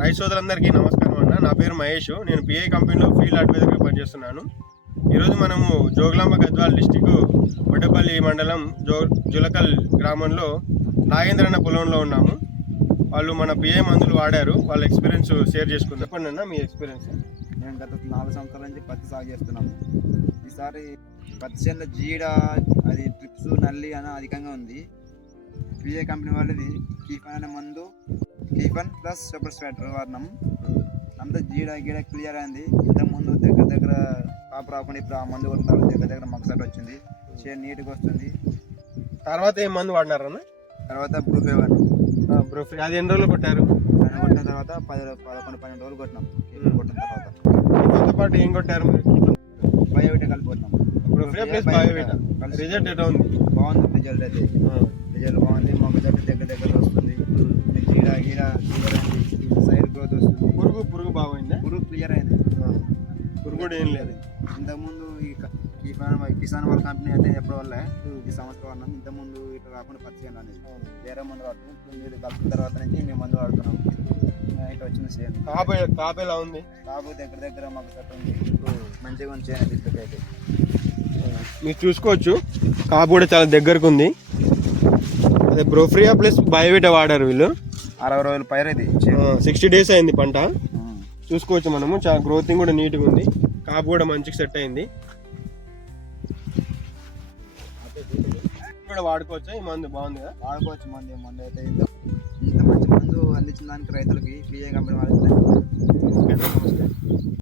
రైతు సోదరులందరికీ నమస్కారం అన్న. నా పేరు మహేష్. నేను పిఐ కంపెనీలో ఫీల్డ్ అడ్వైజర్గా పనిచేస్తున్నాను. ఈరోజు మనము జోగులాంబ గద్వాల డిస్టిక్ వడ్డపల్లి మండలం జులకల్ గ్రామంలో నాగేంద్రన్న పొలంలో ఉన్నాము. వాళ్ళు మన పిఐ మందులు వాడారు. వాళ్ళ ఎక్స్పీరియన్స్ షేర్ చేసుకుందాం. చెప్పండి అన్న మీ ఎక్స్పీరియన్స్. మేము గత 4 సంవత్సరాల నుంచి పత్తి సాగు చేస్తున్నాము. ఈసారి పత్తి చేనులో జీడ అది ట్రిప్స్ నల్లి అని అధికంగా ఉంది. పిఏ కంపెనీ వాళ్ళది కీఫన్ అనే మందు, కీఫన్ ప్లస్ సూపర్ స్ప్రెడర్ వాడినాం. అంతా జీడ గీడ క్లియర్ అయింది. ఇంతకుముందు దగ్గర కాపు రాకుండా ఇప్పుడు ఆ మందు కొట్టిన దగ్గర మగసట్ వచ్చింది. చేను నీట్గా వస్తుంది. తర్వాత ఏం మందు వాడినారన్న? తర్వాత ప్రూఫ్ ఇవ్వను. బ్రోఫ్రీ అది ఎన్ని రోజులు కొట్టారు? దాన్ని కొట్టిన తర్వాత 11-12 రోజులు కొట్టినాం. కొట్టిన తర్వాత దాంతో పాటు ఏం కొట్టారు? బయోవిట కలిపి కొట్టినాం. బ్రోఫ్రీ ప్లస్ బయోవిట. రిజల్ట్ ఎట్లా ఉంది? బాగుంది. రిజల్ట్ అయితే రిజల్ట్ బాగుంది. మొగసట్ దగ్గర వస్తుంది. జీడ గీడ క్లియర్ అయింది. సైడ్ గ్రోత్ వస్తుంది. పురుగు బాగుందా? పురుగు క్లియర్ అయింది. పురుగు కూడా ఏం లేదు. ఇంతకుముందు కిసాన్ వాళ్ళ కంపెనీ అయితే ఎప్పటి వల్ల ఈ సంవత్సరం వాడినాం. ఇంతకుముందు ఇట్లా కాకుండా పత్తి చేయాలి అనేది వేరే మందు వాడుతున్నాం. మీరు కలిపిన తర్వాత నుంచి మేము మందు వాడుతున్నాం. ఇట్లా వచ్చింది చేయండి. కాపు ఎలా ఉంది? కాపు దగ్గర మాకు సెట్ ఉంది. మంచిగా ఉంది చేయండి. ఇప్పటికైతే మీరు చూసుకోవచ్చు, కాపు కూడా చాలా దగ్గరకు ఉంది. అదే బ్రోఫ్రియా ప్లస్ బయోవిటా వాడారు వీళ్ళు. 60 రోజుల పైరు ఇది. 60 days అయింది పంట. చూసుకోవచ్చు మనము. చాలా గ్రోతింగ్ కూడా నీట్గా ఉంది. కాపు కూడా మంచిగా సెట్ అయింది. కూడా వాడుకోవచ్చా? ఈ మందు బాగుంది కదా? వాడుకోవచ్చు. మందు అయితే ఇంత మంచి మందు అందించిన దానికి రైతులకి పిఏ కంపెనీ వాళ్ళకి